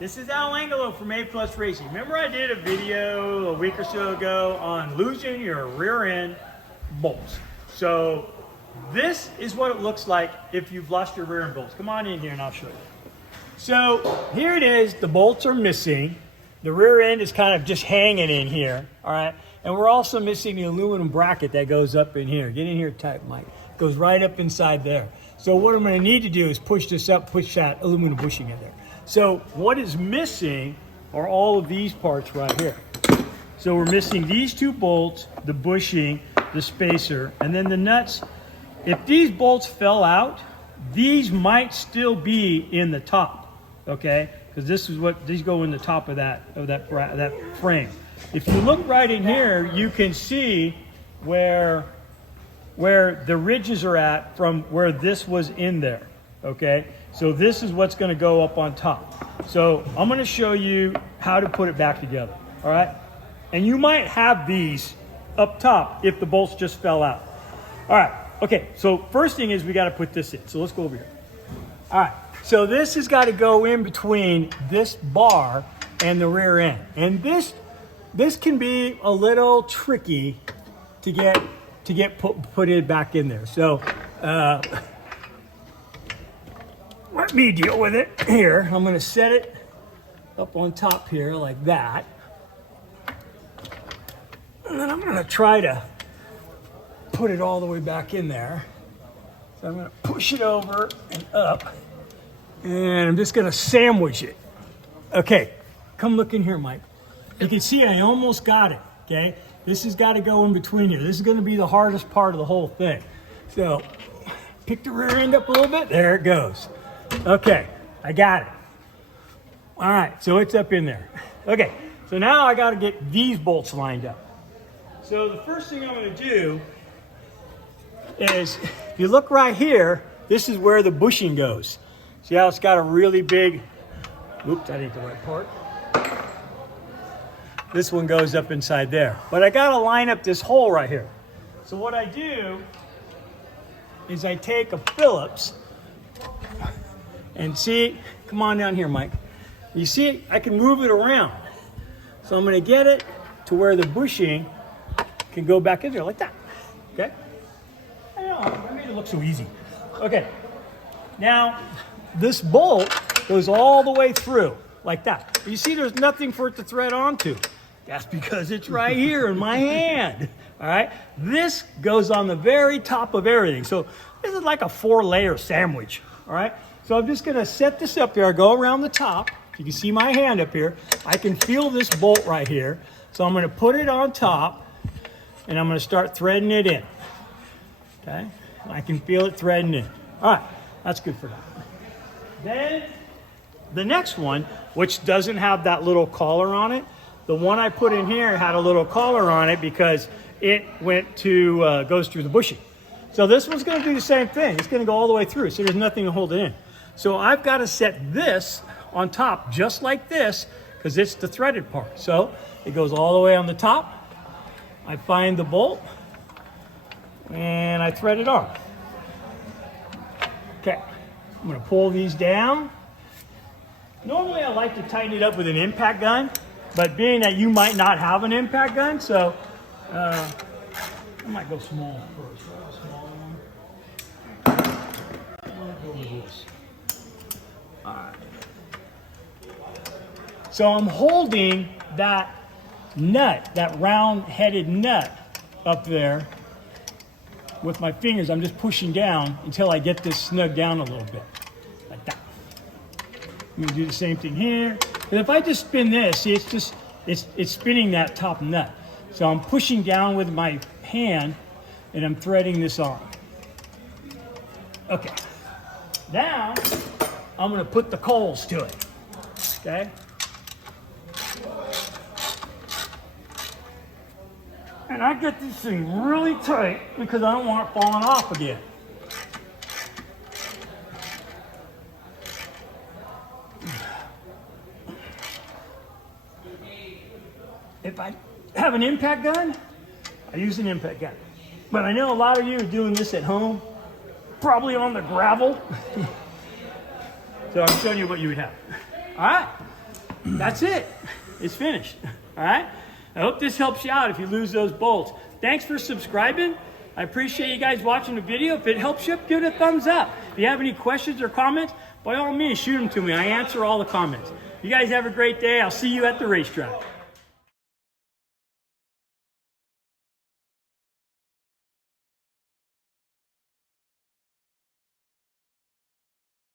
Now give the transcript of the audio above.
This is Al Angelo from A Plus Racing. Remember I did a video a week or so ago on losing your rear end bolts. So this is what it looks like if you've lost your rear end bolts. Come on in here and I'll show you. So here it is, the bolts are missing. The rear end is kind of just hanging in here, all right? And we're also missing the aluminum bracket that goes up in here. Get in here tight, Mike. It goes right up inside there. So what I'm gonna need to do is push this up, push that aluminum bushing in there. So what is missing are all of these parts right here. So we're missing these two bolts, the bushing, the spacer, and then the nuts. If these bolts fell out, these might still be in the top, okay? Because this is what these go in the top of that frame. If you look right in here, you can see where the ridges are at from where this was in there, okay? So this is what's gonna go up on top. So I'm gonna show you how to put it back together, all right? And you might have these up top if the bolts just fell out. All right, okay, so first thing is we gotta put this in. So let's go over here. All right, so this has gotta go in between this bar and the rear end. And this can be a little tricky to get put it back in there. So let me deal with it here. I'm gonna set it up on top here like that. And then I'm gonna try to put it all the way back in there. So I'm gonna push it over and up. And I'm just gonna sandwich it. Okay, come look in here, Mike. You can see I almost got it, okay? This has gotta go in between here. This is gonna be the hardest part of the whole thing. So, pick the rear end up a little bit. There it goes. Okay, I got it. All right, so it's up in there. Okay, so now I gotta get these bolts lined up. So the first thing I'm gonna do is, if you look right here, this is where the bushing goes. See how it's got a really big, oops, that ain't the right part. This one goes up inside there. But I gotta line up this hole right here. So what I do is I take a Phillips and see, come on down here, Mike. You see, I can move it around. So I'm gonna get it to where the bushing can go back in there like that, okay? I know, I made it look so easy. Okay, now this bolt goes all the way through like that. You see there's nothing for it to thread onto. That's because it's right here in my hand, all right? This goes on the very top of everything. So this is like a 4-layer sandwich, all right? So I'm just gonna set this up here. I go around the top. You can see my hand up here. I can feel this bolt right here. So I'm gonna put it on top and I'm gonna start threading it in, okay? I can feel it threading in. All right, that's good for that. Then the next one, which doesn't have that little collar on it, the one I put in here had a little collar on it because it went to, goes through the bushing. So this one's gonna do the same thing. It's gonna go all the way through, so there's nothing to hold it in. So I've gotta set this on top just like this because it's the threaded part. So it goes all the way on the top. I find the bolt and I thread it on. Okay, I'm gonna pull these down. Normally I like to tighten it up with an impact gun, but being that you might not have an impact gun, so I might go small first. Right? A small one. I'm gonna go with this. All right. So I'm holding that nut, that round-headed nut up there with my fingers. I'm just pushing down until I get this snug down a little bit, like that. I'm gonna do the same thing here. And if I just spin this, see, it's spinning that top nut. So I'm pushing down with my hand and I'm threading this on. Okay. Now, I'm gonna put the coals to it, okay? And I get this thing really tight because I don't want it falling off again. If I have an impact gun, I use an impact gun. But I know a lot of you are doing this at home, probably on the gravel. So I'm showing you what you would have. All right, that's it. It's finished. All right? I hope this helps you out if you lose those bolts. Thanks for subscribing. I appreciate you guys watching the video. If it helps you, give it a thumbs up. If you have any questions or comments, by all means, shoot them to me. I answer all the comments. You guys have a great day. I'll see you at the racetrack.